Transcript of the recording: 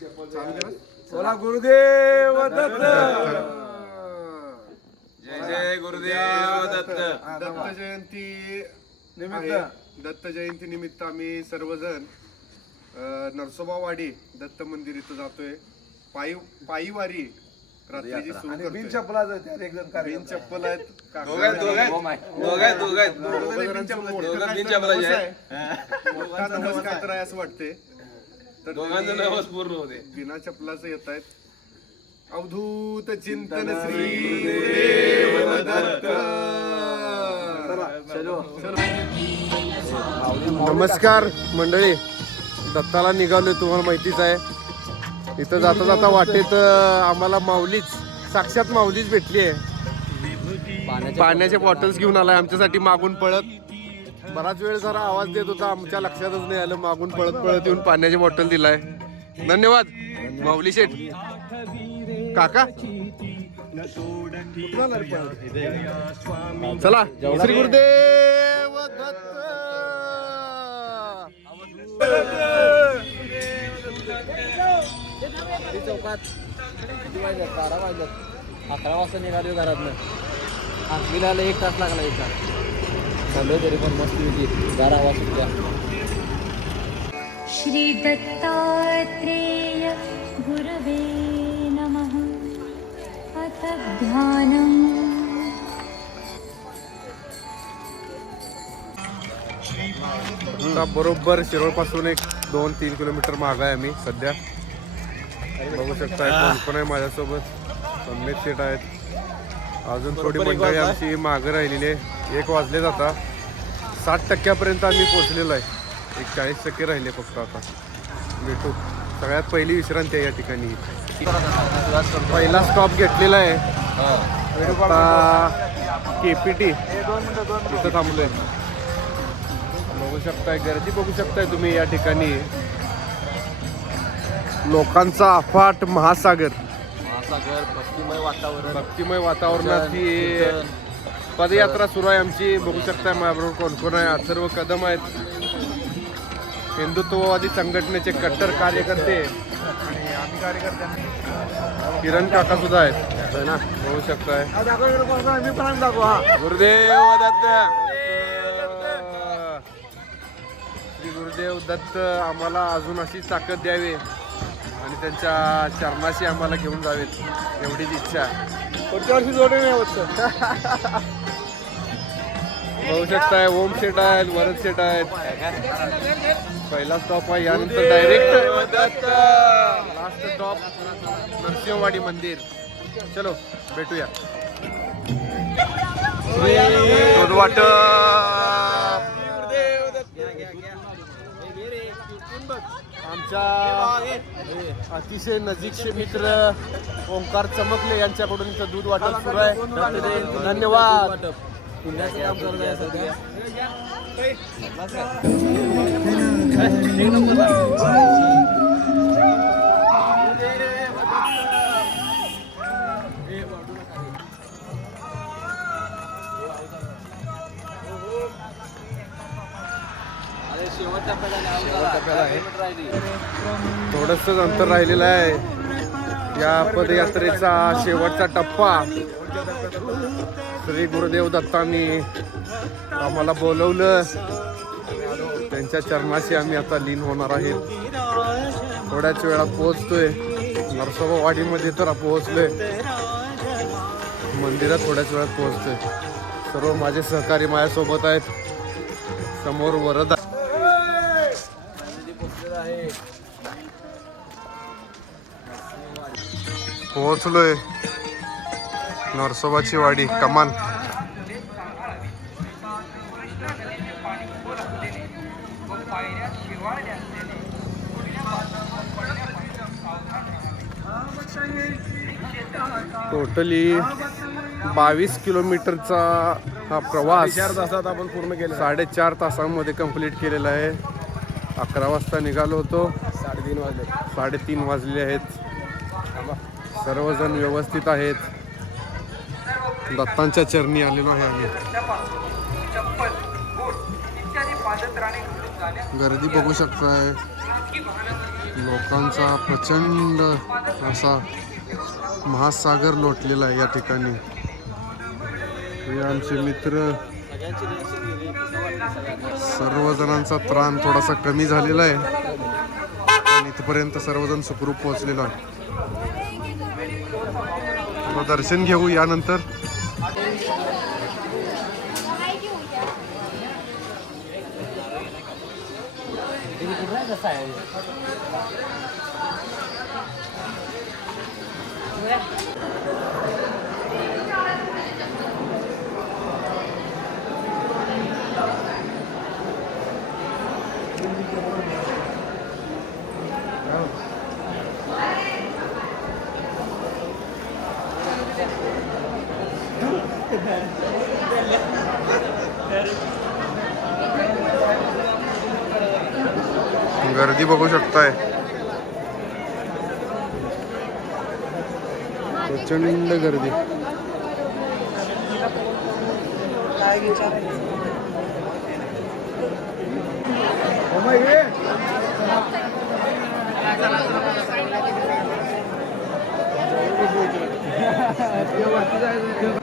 बोला गुरुदेव दत्त. जय जय गुरुदेव दत्त. दत्त जयंती निमित्त. दत्त जयंती निमित्त आम्ही सर्वजण नरसोबावाडी दत्त मंदिर इथं जातोय. पायी पायी वारी रात्रीची सुरू बिन त्यात एक जण बिन कार्यक्रम. चप्पल आहेत दोघं आहेत, दोघं आहेत. दोघं आहेत, दोघं आहेत. दोघं जणांचं मोठं दोघं काय बिन तर चपलाचे नवस आहेत. आहे. मोठा नवस काय तर आहे असं वाटते तर दोघांचं ते नवस पूर्ण होते बिना चपलाचं येत आहेत. अवधूत चिंतन श्री गुरुदेव दत्त नमस्कार. मंडळी. दत्ताला निघालोय तुम्हाला माहितीच आहे. इथं जाता जाता वाटेत अं, आम्हाला माऊलीच साक्षात माऊलीच भेटली आहे पाण्याचे बॉटल्स घेऊन आलाय आमच्यासाठी मागून पळत. बराच वेळ जरा आवाज देत होता आमच्या लक्षातच नाही आलं. मागून पळत पळत येऊन पाण्याची बॉटल दिलाय. धन्यवाद. माऊली शेठ. काका? चला श्री गुरुदेव चौकात किती वाजल्यात बारा वाजल्यात अकरा वाजता निघालो घरातनं. आठवीला आलं एक तास लागला एक तास चाललोय तरी पण मस्त होती बारा आवाज सुटल्या श्री दत्तात्रेय गुरवे नमः. अथ ध्यानम्. आता बरोबर शिरोळपासून एक दोन तीन किलोमीटर माग आहे आम्ही सध्या. बघू शकता कोण पण आहे माझ्यासोबत. संमेत शेट आहेत. अजून थोडी मंडळी आमची मागं राहिलेली आहे. एक वाजले आता साठ टक्क्यापर्यंत आम्ही पोहोचलेलो आहे. एक चाळीस टक्के राहिले फक्त आता. भेटू. सगळ्यात पहिली विश्रांती आहे या ठिकाणी. पहिला स्टॉप घेतलेला आहे. आता केपीटी इथं थांबलोय. बघू शकताय गर्दी बघू शकताय तुम्ही या ठिकाणी. लोकांचा अफाट महासागर. महासागर भक्तिमय वातावरण. भक्तिमय वातावरणात पदयात्रा सुरू आहे आमची. बघू शकताय माझ्याबरोबर कोण कोण आहे. अथर्व कदम आहेत. हिंदुत्ववादी संघटनेचे कट्टर कार्यकर्ते आणि आम्ही कार्यकर्ते किरण काका सुद्धा आहेत. ना? बघू शकताय. गुरुदेव दत्त. श्री गुरुदेव दत्त आम्हाला अजून अशी ताकद द्यावी आणि त्यांच्या चरणाशी आम्हाला घेऊन जावेत. एवढीच इच्छा. पुढच्या वर्षी जोडे बघू शकताय ओम शेट आहेत वरद शेट आहेत. पहिला स्टॉप आहे यानंतर डायरेक्ट लास्ट स्टॉप नरसिंहवाडी मंदिर. चलो भेटूया. आमच्या अतिशय नजीकचे मित्र ओंकार चमकले यांच्याकडून दूध वाटप सुरू आहे. धन्यवाद. पुण्याचं काम करत आहे सध्या थोडंसंच अंतर राहिलेलं आहे. या पदयात्रेचा शेवटचा टप्पा. श्री गुरुदेव दत्तांनी आम्हाला बोलवलं. त्यांच्या चरणाशी आम्ही आता लीन होणार आहेत. थोड्याच वेळात पोहोचतोय. नरसोबावाडीमध्ये तर पोहोचलोय. मंदिरात थोड्याच वेळात पोहोचतोय. सर्व माझे सहकारी माझ्यासोबत आहेत. समोर वरद पोहोचलोय. नरसोबाची वाडी कमान. टोटली बावीस किलोमीटरचा हा प्रवास चार तासात आपण पूर्ण केलं. साडेचार तासांमध्ये कंप्लीट केलेला आहे. अकरा वाजता निघालो होतो. साडेतीन वाजले. साडेतीन वाजले आहेत. सर्वजण व्यवस्थित आहेत. दत्तांच्या चरणी आलेलो आहे आम्ही. गर्दी बघू शकताय. लोकांचा प्रचंड असा महासागर लोटलेला आहे या ठिकाणी. हे आमचे मित्र. सर्वजणांचा त्राण थोडासा कमी झालेला आहे. आणि इथपर्यंत सर्वजण सुखरूप पोहोचलेला. आहे मग दर्शन घेऊ यानंतर. 你们那个塞的。Thank you. गर्दी बघू शकताय. प्रचंड गर्दी.